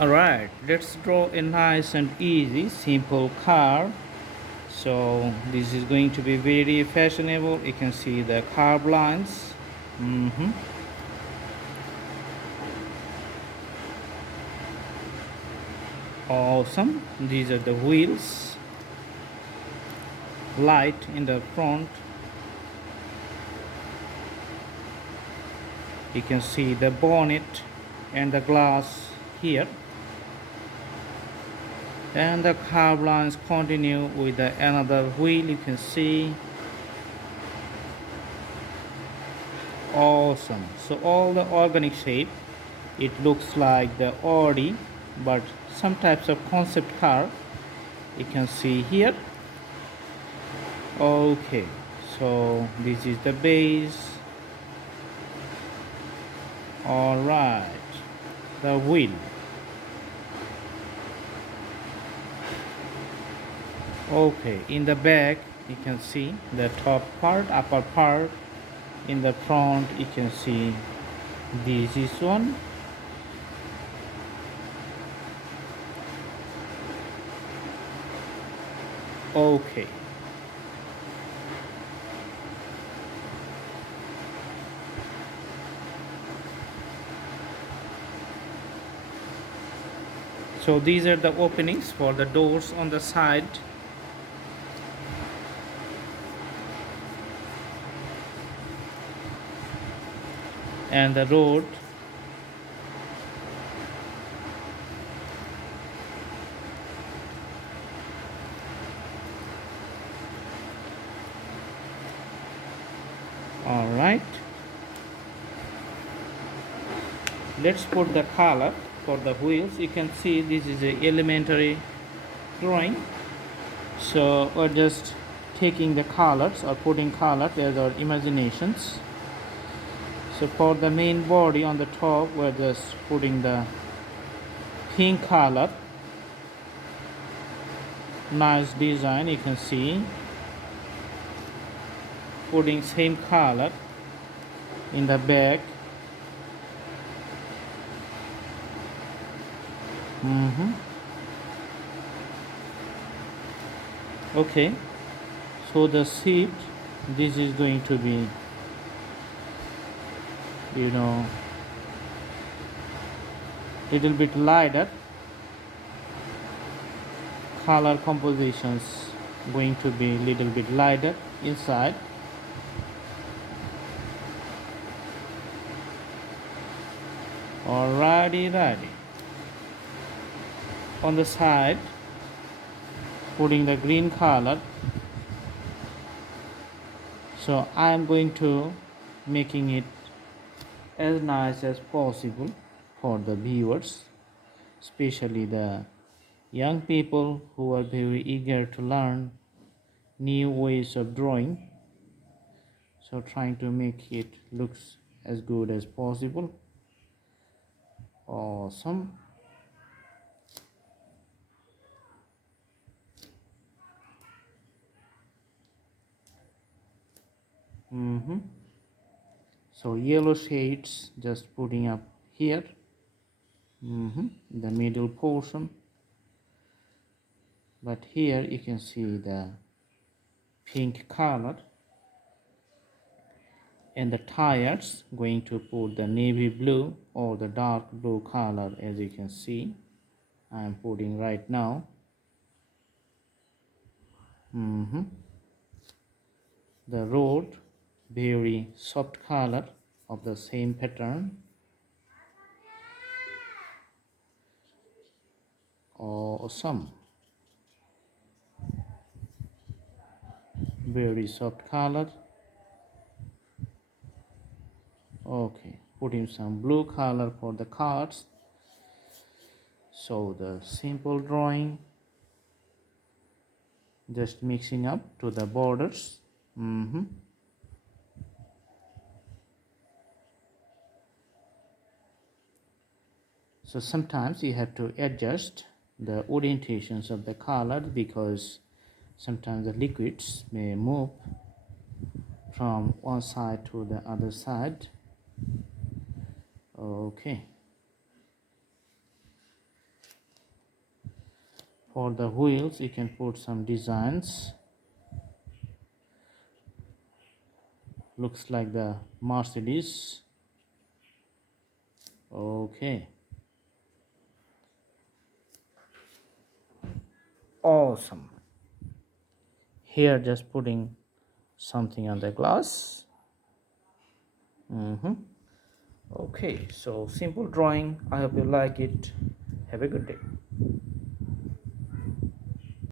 Alright, let's draw a nice and easy simple car. So this is going to be very fashionable. You can see the curb lines. Mhm. Awesome. These are the wheels, light in the front. You can see the bonnet and the glass here. And the curb lines continue with another wheel. You can see. Awesome. So all the organic shape, it looks like the Audi, but some types of concept car you can see here. Okay, so this is the base. All right, the wheel. Okay, in the back you can see the top part, upper part. In the front you can see this is one. Okay, so these are the openings for the doors on the side. And the road. All right, let's put the color for the wheels. You can see this is a elementary drawing, so we're just taking the colors or putting colors as our imaginations. So for the main body on the top, we're just putting the pink color. Nice design, you can see. Putting same color in the back. Okay, so the seat, this is going to be, you know, little bit lighter. Color compositions going to be little bit lighter inside. Alrighty, righty. On the side, putting the green color. So I am going to making it as nice as possible for the viewers, especially the young people who are very eager to learn new ways of drawing. So trying to make it looks as good as possible. Awesome. So yellow shades just putting up here. The middle portion, but here you can see the pink color. And the tires going to put the navy blue or the dark blue color, as you can see I am putting right now. The road, very soft color of the same pattern. Awesome. Very soft color. Okay, putting some blue color for the cards. So the simple drawing, just mixing up to the borders. So sometimes you have to adjust the orientations of the color because sometimes the liquids may move from one side to the other side. Okay. For the wheels you can put some designs. Looks like the Mercedes. Okay, awesome. Here just putting something on the glass. Okay, so simple drawing. I hope you like it. Have a good day.